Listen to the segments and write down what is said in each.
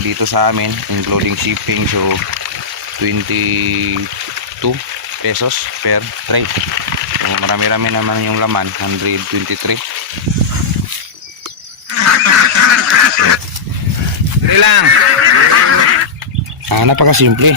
dito sa amin, including shipping, so 22 pesos per tray. So marami-rami naman yung laman, 123. Dali lang. Napakasimple.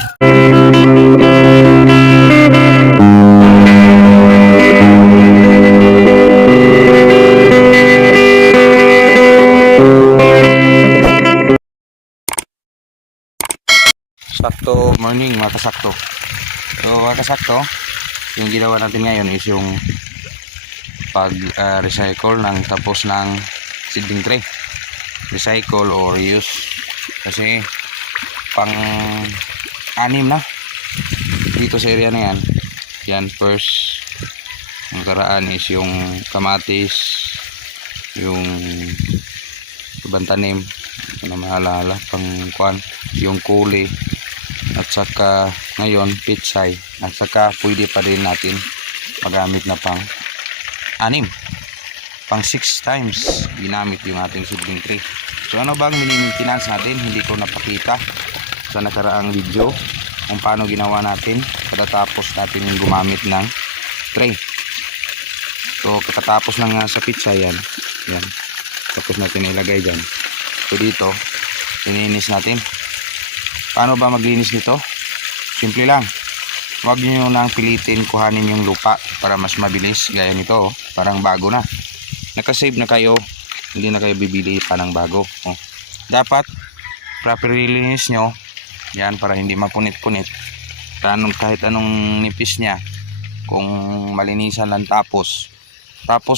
Sakto morning, mga kasakto. So mga kasakto, yung ginawa natin ngayon is yung pag-recycle ng tapos ng seedling tray. Recycle or reuse. Kasi pang anim na dito sa area na yan. Yan first. Ang karaan is yung kamatis, yung ibang tanim na mahalala pang kuan, yung kuli, at saka ngayon pitsay, at saka pwede pa rin natin magamit na pang anim, pang 6 times ginamit yung ating seedling tray. So ano bang mini-maintenance natin? Hindi ko napakita sa nakaraang video kung paano ginawa natin pagkatapos natin yung gumamit ng tray. So kakatapos lang sa pitsay yan, tapos natin ilagay dyan. So dito ininis natin. Paano ba maglinis nito? Simple lang. Huwag nyo nang pilitin kuhanin yung lupa para mas mabilis. Gaya nito, parang bago na. Nakasave na kayo, hindi na kayo bibili pa ng bago. Dapat proper linis nyo. Yan, para hindi mapunit-punit. Kahit anong nipis nya, kung malinisan lang tapos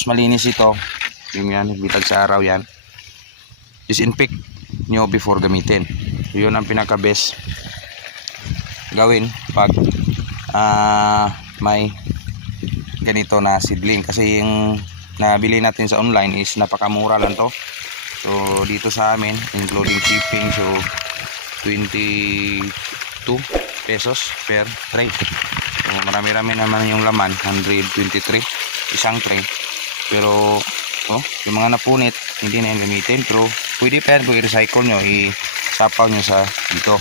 malinis ito, yung yan, bitag sa araw yan, disinfect nyo before gamitin. Yun ang pinaka best gawin pag may ganito na seedling, kasi yung nabili natin sa online is napakamura lang to. So dito sa amin including shipping, so 22 pesos per tray. So marami-rami naman yung laman, 123 isang tray. Pero yung mga napunit hindi na yung gamitin, pero pwede pa yan kung i-recycle nyo, isapaw nyo sa dito.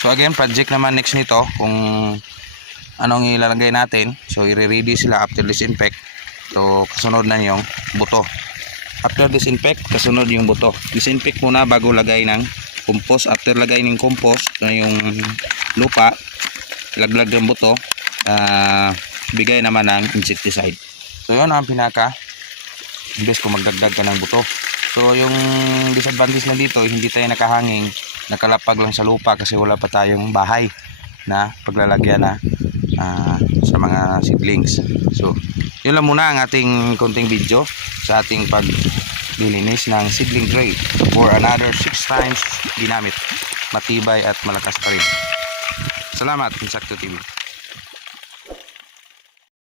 So again, project naman next nito kung anong ilalagay natin. So i-ready sila after disinfect. So kasunod na yung buto. After disinfect, kasunod yung buto. Disinfect muna bago lagay ng compost. After lagay ng compost na yung lupa, laglag ng buto, bigay naman ng insecticide. So yun ang pinaka best kung magdagdag ka ng buto. So yung disadvantage lang dito, hindi tayo nakahanging, nakalapag lang sa lupa kasi wala pa tayong bahay na paglalagyan na sa mga seedlings. So yun lang muna ang ating konting video sa ating paglilinis ng seedling tray for another 6 times ginamit. Matibay at malakas pa rin. Salamat, Insakto TV.